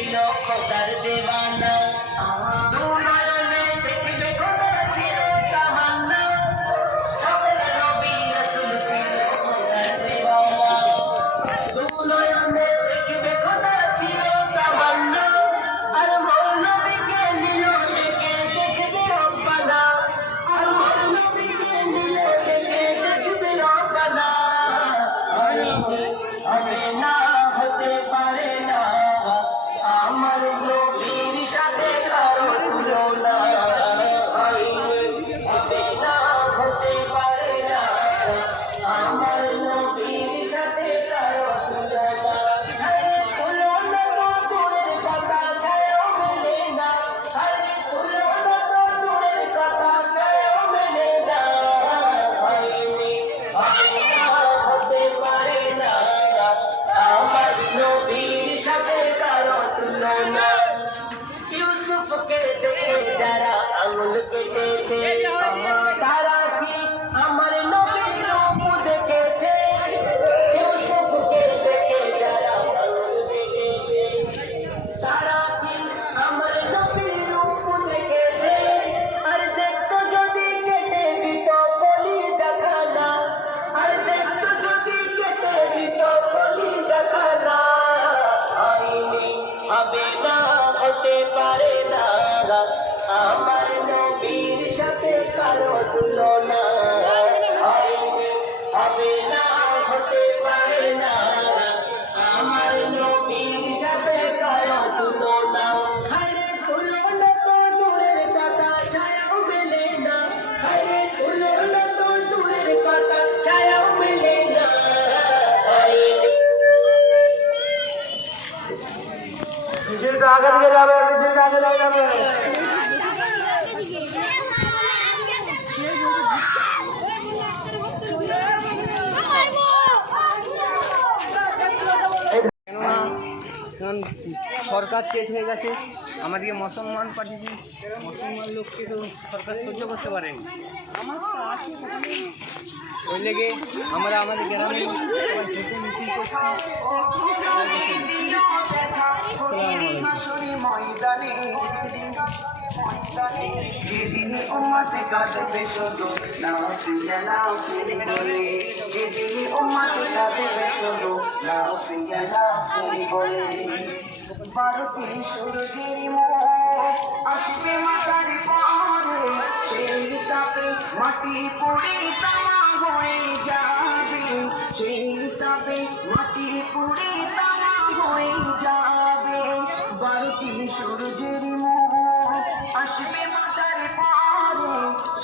ছিল খোদার দেওয়ানা দু নয়নে দেখবে খোদা ছিল তামান্না সবের নবী রাসূল ছিল খোদার দেওয়ানা দু নয়নে দেখবে খোদা ছিল তামান্না আর মোর নবীকে নিল দেখে দেখবে রব্বানা আর মোর নবীকে নিল দেখে দেখবে রব্বানা হবে না হতে পারে না আমার নবীর সাথে কারো তুলনা হবে না হতে পারে না আমার নবীর সাথে কারো তুলনা তুলনা তো দূরের কথা ছায়াও মেলে না তুলনা তো দূরের কথা ছায়াও মেলে না হবে না হতে পারে না আমার নবীর সাথে কারো তুলনা ইউসুফকে দেখে যারা আঙুল কেটেছে তারা কি আমার নবীর রূপ দেখেছে ইউসুফকে দেখে যারা আঙুল কেটেছে তারা কি আমার নবীর রূপ দেখেছে আর দেখতো যদি কেটে দিত কলিজা খানা আর দেখতো যদি কেটে দিত কলিজা খানা হবে না হতে পারে না আমার নবীর সাথে কারো তুলনা হবে না হতে পারে না আমার নবীর সাথে কারো তুলনা হায়রে তুলনা তো দূরের কথা ছায়াও মেলে না হায়রে তুলনা তো দূরের কথা ছায়াও মেলে না আগে দিকে যাবে আগে যাবে সরকার চেঞ্জ হয়ে গেছে আমাদেরকে মুসলমান পাঠিয়েছি মুসলমান লোককে তো সরকার সহ্য করতে পারেনি ওই লেগে আমরা আমাদের গ্রামে মিছিল করছি যেদিন উম্মতে কাঁদবে শুধু নাউসিয়া নাউসি বলে যেদিন উম্মতে কাঁদবে শুধু নাউসিয়া নাউসি বলে 12টি সূর্যের মুখ আসবে মাথার পরে সেই তাপে মাটি পড়ে তামা হয়ে যাবে সেই তাপে মাটি পড়ে তামা হয়ে যাবে 12টি সূর্যের মুখ আসবে মাথার পরে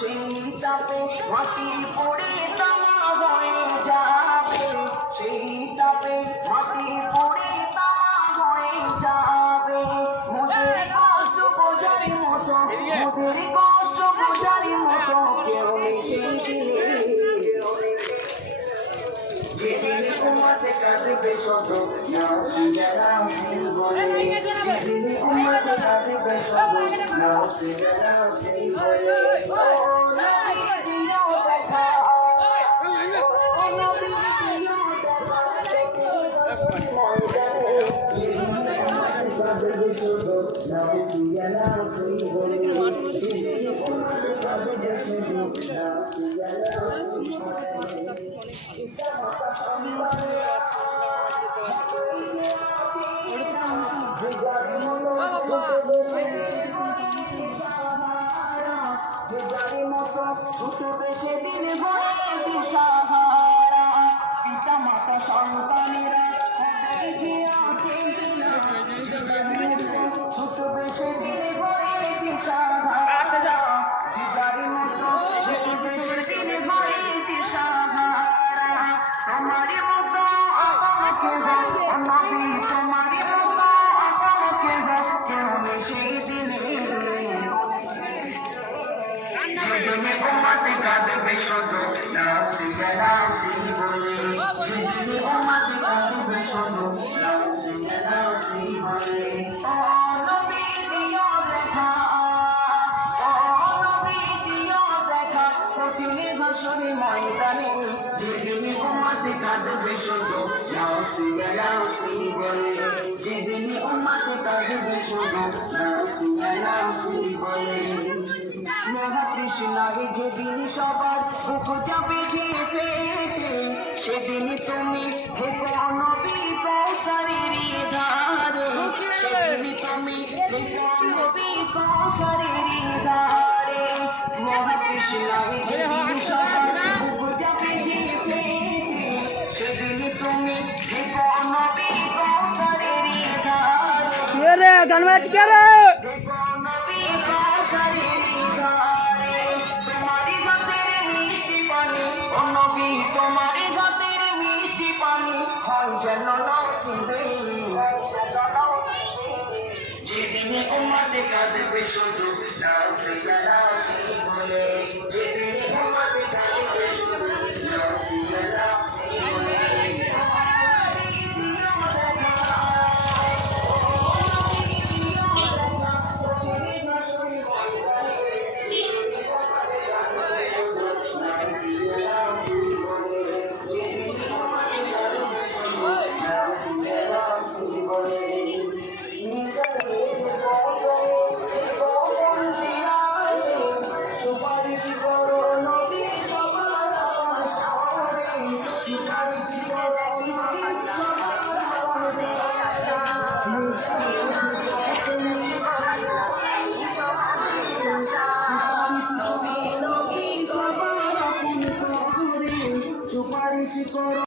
সেই তাপে মাটি পড়ে তামা হয়ে যাবে সেই তাপে মাটি পড়ে তামা হয়ে যাবে মোদের কষ্ট বোঝার মতো মোদের কষ্ট বোঝার মতো কেউ নেই সেই দিনে যেদিন উম্মতে কাঁদবে শুধু নাউসিয়া নাউসি বলে যেদিন উম্মতে কাঁদবে শুধু নাউসিয়া নাউসি বলে ও নবী দিও দেখা ও নবী দিও দেখা কাঁদবে শুধু নাউসিয়া নাউসি বলে যেদিন উম্মতে কাঁদবে শুধু নাউসিয়া নাউসি ছোট দেশে দিন পিতা মাতা সন্তানেরা ছোট দেশে দিন তোমারই মতো আপাকে নবী তোমারই মতো আপাকে কেউ সেই দিনে যেদিনে উম্মতে কাঁদবে শুধু নাউসিয়া নাউসি বলে যেদিনে উম্মতে কাঁদবে শুধু নাউসিয়া নাউসি বলে ও নবী দিও দেখা ও নবী দিও দেখা কঠিন হাসরে ময়দানে যেদিনে উম্মতে কাঁদবে শুধু নাউসিয়া নাউসি বলে যেদিনে উম্মতে কাঁদবে শুধু নাসিয়া নাসি বলে মহাকৃষ্ণায় যেদিন সবার বুক যাবে দিয়ে পেটে সেদিন তুমি থেকো নবী কৌসারের ধারে সেদিন তুমি থেকো নবী কৌসারের ধারে মহাকৃষ্ণায় যেদিন সবার বুক যাবে দিয়ে পেটে সেদিন তুমি থেকো নবী কৌসারের ধারে কে রে গান বাজ কে রে থেকো নবী কৌসারের ধারে তোমারি গাতের মিষ্টি পানি ও নবী তোমারি গাতের মিষ্টি পানি হয় যেন নসিবে যেদিনে উম্মতে কাঁদবে শুধু নাসিয়া নাসি বলে যেদিনে